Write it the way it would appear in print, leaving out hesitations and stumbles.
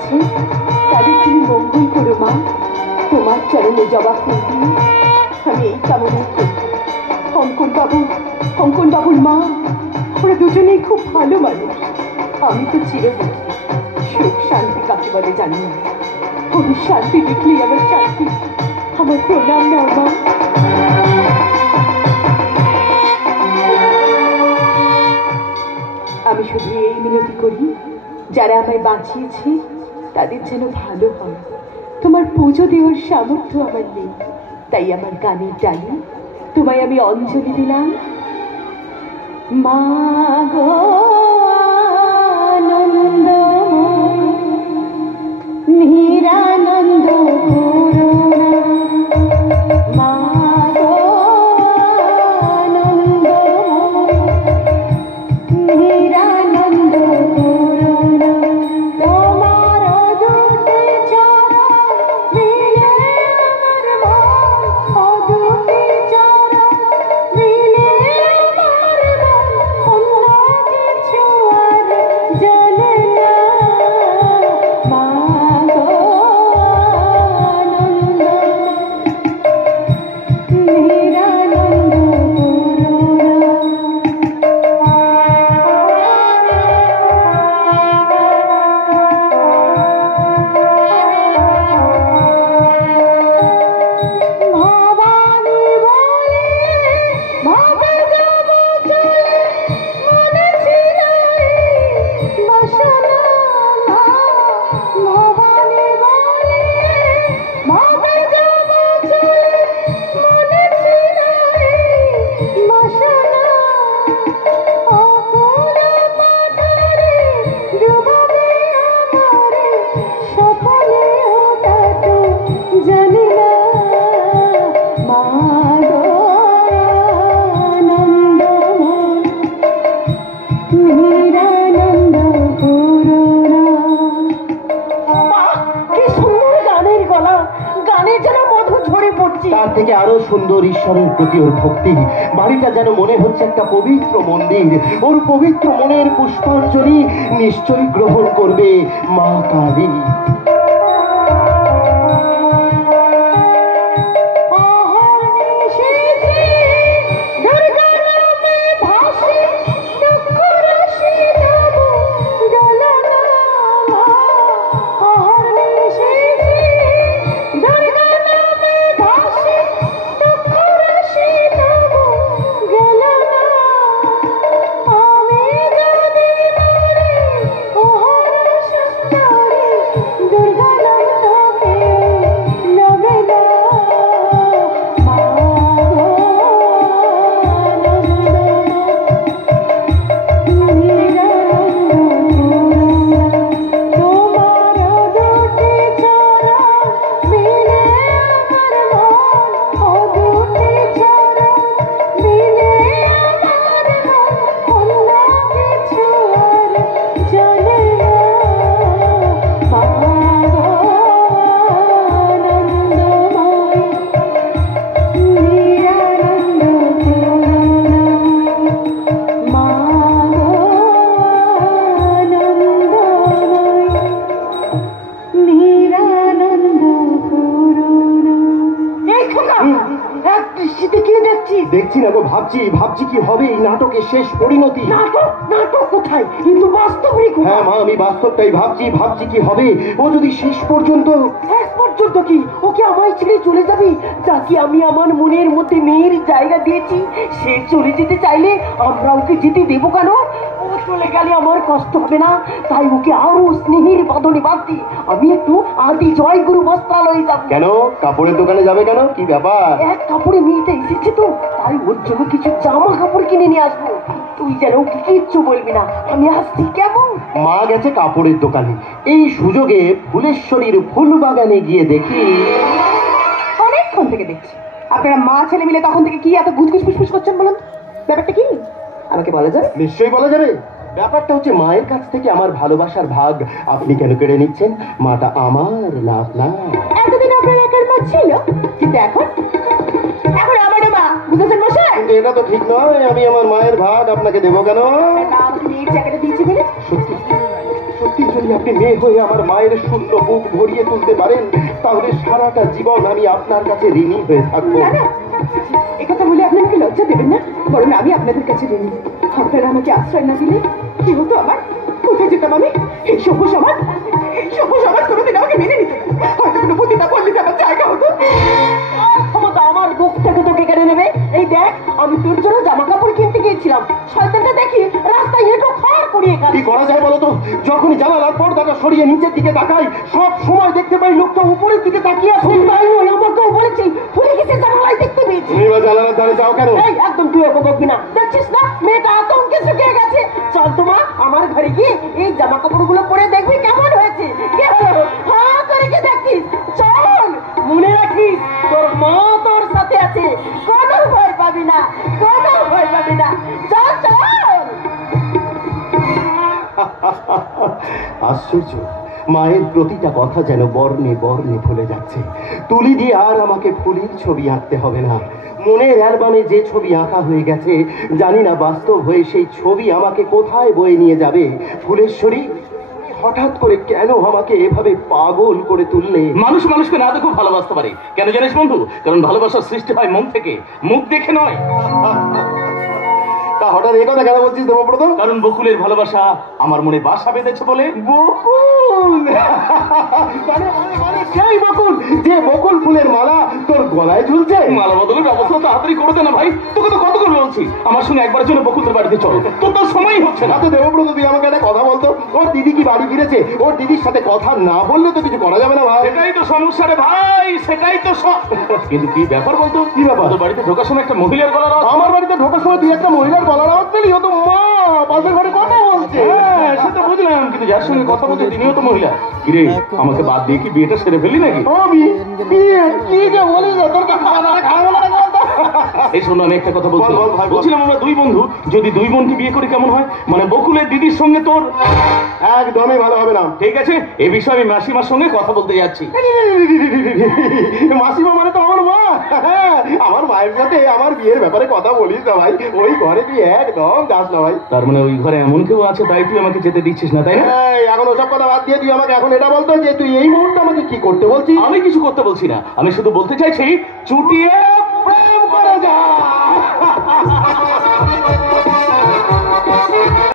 গেছে তাদের তুমি মঙ্গল করো মা। তোমার চরণে জবা ফুল দিয়ে আমি এই কামনা করি। অঙ্কন বাবুর মা ওরা দুজনেই খুব ভালো মানুষ। আমি তো চিরদিন সুখ শান্তি কাকে বলে জানি না। ওদের শান্তি দেখলেই আমার শান্তি। আমার প্রণাম নাও মা। আমি শুধু এই মিনতি করি, যারা আমায় বাঁচিয়েছে তাদের যেন ভালো হয়। তোমার পুজো দেওয়ার সামর্থ্য আমার নেই, তাই আমার গানের ডালে তোমায় আমি অঞ্জলি দিলাম। মা গো আনন্দ নিরানন্দ করুণা, মা গো আনন্দ নিরানন্দ করুণা, তোমার দুটি চরণ মিলে আমার মন, ও দুটি চরণ মিলে আমার মন, অন্য কিছু আর জানে না। মা গো আনন্দ নিরানন্দ করুণা। ভবানী বলে ভবে যাব চলে, মনে ছিল এই বাসনা মা। ভবানী বলে ভবে যাব চলে, মনে ছিল এই বাসনা। অকুল পাথরে ডুবাবে আমারে, সকালে ওটা তো জানি না। মা গো আনন্দময় নিরানন্দ করুণা। কি সুন্দর গানের গলা, গানের যেন মধু ঝরে পড়ছে। তার থেকে আরো সুন্দর ঈশ্বরের প্রতি ওর ভক্তি। বাড়িটা যেন মনে হচ্ছে একটা পবিত্র মন্দির। ওর পবিত্র মনের পুষ্পাঞ্জলি নিশ্চয়ই গ্রহণ করবে মা কালী। দেখছি না গো, ভাবছি কি হবে এই নাটকের শেষ পরিণতি। নাটক কোথায়? কিন্তু বাস্তবে হ্যাঁ মা, আমি বাস্তবটাই ভাবছি কি হবে। ও যদি শেষ পর্যন্ত কি ওকে আমায় ছেড়ে চলে যাবে? যাকে আমি আমার মনের মধ্যে মেয়ের জায়গা দিয়েছি, সে চলে যেতে চাইলে আমরা ওকে যেতে দেবো কেন? ও চলে গেলে আমার কষ্ট হবে না, তাই ওকে আরো স্নেহের বাঁধনে বাঁধতে আমি একটু আদি জয়গুরু বস্ত্রালয়ে যাবো। কেন? কাপড়ের দোকানে যাবে কেন? কি ব্যাপার? এক কাপড়ে মেয়েটা এসেছে তো, তাই ওর জন্য কিছু জামা কাপড় কিনে নিয়ে আসবো। তুই যেন ওকে কিচ্ছু বলবি না, আমি আসছি কেমন? মা গেছে কাপড়ের দোকানে, এই সুযোগে ফুলেশ্বরীর ফুল বাগানে গিয়ে দেখি। অনেকক্ষণ থেকে দেখছি আপনারা মা ছেলে মিলে তখন থেকে কি এত গুজগুজ ফুসফুস করছেন বলুন, ব্যাপারটা কি আমাকে বলা যাবে? নিশ্চয়ই বলা যাবে। ব্যাপারটা হচ্ছে মায়ের কাছ থেকে আমার ভালোবাসার ভাগ আপনি কেন কেড়ে নিচ্ছেন? মাটা আমার না আপনার। এতদিন আপনার একার মা ছিল, কিন্তু এখন আমারও মা, বুঝেছেন মশাই? এটা তো ঠিক নয়। আমি আমার মায়ের ভাগ আপনাকে দেবো কেন? মেয়ের জায়গাটা দিয়েছি বলে সত্যি সত্যি যদি আপনি মেয়ে হয়ে আমার মায়ের শূন্য বুক ভরিয়ে তুলতে পারেন, তাহলে সারাটা জীবন আমি আপনার কাছে ঋণী হয়ে থাকবো। না না, একথা বলে আপনি আমাকে লজ্জা দেবেন না, বরং আমি আপনাদের কাছে ঋণী। আপনারা আমাকে আশ্রয় না দিলে কি হতো আমার? কোথায় যেতাম আমি? এই সভ্য সমাজ, এই সভ্য সমাজ কোনোদিন আমাকে মেনে নিত না। হয়তো কোনো পতিতা পল্লীতে আমার জায়গা হতো। ক্ষমতা আমার বুক থেকে তোকে কেড়ে নেবে? এই দেখ, আমি তোর জন্য জামা কাপড় কিনতে গিয়েছিলাম, শয়তানটা দেখি রাস্তায় হেঁটো খাড় করিয়ে গেল। কি করা যায় বলো তো? যখনই জানালার পর্দাটা সরিয়ে নিচের দিকে তাকাই, সব সময় দেখতে পাই লোকটা উপরের দিকে তাকিয়ে আছে। তাই নয়, আমাকেও বলেছি ফুলে গেছে জানালায় দেখতে পেয়েছি। তুমি এবার জানালার ধারে যাও কেন? এই একদম তুই ওকে বকবি না, দেখছিস না মেয়েটা আতঙ্কে শুকিয়ে গেছে। চল তোমা, আমার ঘরে গিয়ে এই জামা কাপড়গুলো পরে দেখবি কেমন হয়েছে। কে হলো হা করে কি দেখছিস? চল, মনে রাখিস তোর মা তোর সাথে আছে, কোনো ভয় পাবি না, কোনো ভয় পাবি না। চল চল। আশ্চর্য, মায়ের প্রতিটা কথা যেন বর্ণে বর্ণে ভুলে যাচ্ছে। তুলি দিয়ে আর আমাকে ফুলের ছবি আঁকতে হবে না। মনের অ্যালবামে যে ছবি আঁকা হয়ে গেছে, জানি না বাস্তব হয়ে সেই ছবি আমাকে কোথায় বয়ে নিয়ে যাবে। ফুলেশ্বরী, হঠাৎ করে কেন আমাকে এভাবে পাগল করে তুললে? মানুষ মানুষকে না দেখো ভালোবাসতে পারে, কেন জানিস বন্ধু? কারণ ভালোবাসার সৃষ্টি হয় মন থেকে, মুখ দেখে নয়। তা হঠাৎ এই কথা কেন বলছিস দেবব্রত? কারণ বকুলের ভালোবাসা আমার মনে বাসা বেঁধেছে বলে। বকুল মানে সেই বকুল, যে বকুল ফুলের মালা তোর গলায় ঝুলছে। মালা বদলের অবস্থা তাড়াতাড়ি করে দে না ভাই, তোকে তো কত করে বলছি আমার সঙ্গে একবারের জন্য বকুলদের বাড়িতে চল, তোর তো সময়ই হচ্ছে না। আচ্ছা দেবব্রত, তুই আমাকে একটা কথা বলতো, ওর দিদি কি বাড়ি ফিরেছে? ওর দিদির সাথে কথা না বললে তো কিছু করা যাবে না ভাই। সেটাই তো সমস্যা রে ভাই, সেটাই তো কিন্তু কি ব্যাপার বলতো? কি ব্যাপার? তোর বাড়িতে ঢোকার সময় একটা মহিলার গলার আওয়াজ। আমার বাড়িতে ঢোকার সময় তুই একটা মহিলার গলার আওয়াজ পেলি? ও তো মা পাশের ঘরে কথা বলছে। হ্যাঁ সে তো বুঝলাম, কিন্তু যার সঙ্গে কথা বলতে তিনিও তো মহিলা। কিরে, আমাকে বাদ দিয়ে কি বিয়েটা সেরে ফেললি নাকি? আমি বিয়ে কি যে বলিস, তোর কাছে খাওয়া না বলতো। এই শোনো, আমি একটা কথা বল, বল, ভাই, বল। বলছিলাম আমরা দুই বন্ধু যদি দুই বোনকে বিয়ে করি কেমন হয়? মানে বকুলের দিদির সঙ্গে তোর। একদমই ভালো হবে না। ঠিক আছে, এই বিষয়ে আমি মাসিমার সঙ্গে কথা বলতে যাচ্ছি। মাসিমা মানে তো আমার মা। আমার মায়ের সাথে আমার বিয়ের ব্যাপারে কথা বলিস না ভাই, ওই ঘরে তুই একদম যাস না ভাই। তার মানে ওই ঘরে এমন কেউ আছে তাই তুই আমাকে যেতে দিচ্ছিস না, তাই না? এই, এখন ওসব কথা বাদ দিয়ে তুই আমাকে এখন এটা বলতো যে তুই এই মুহূর্তে আমাকে কি করতে বলছিস? আমি কিছু করতে বলছি না, আমি শুধু বলতে চাইছি চুটিয়ে প্রেম করে যা।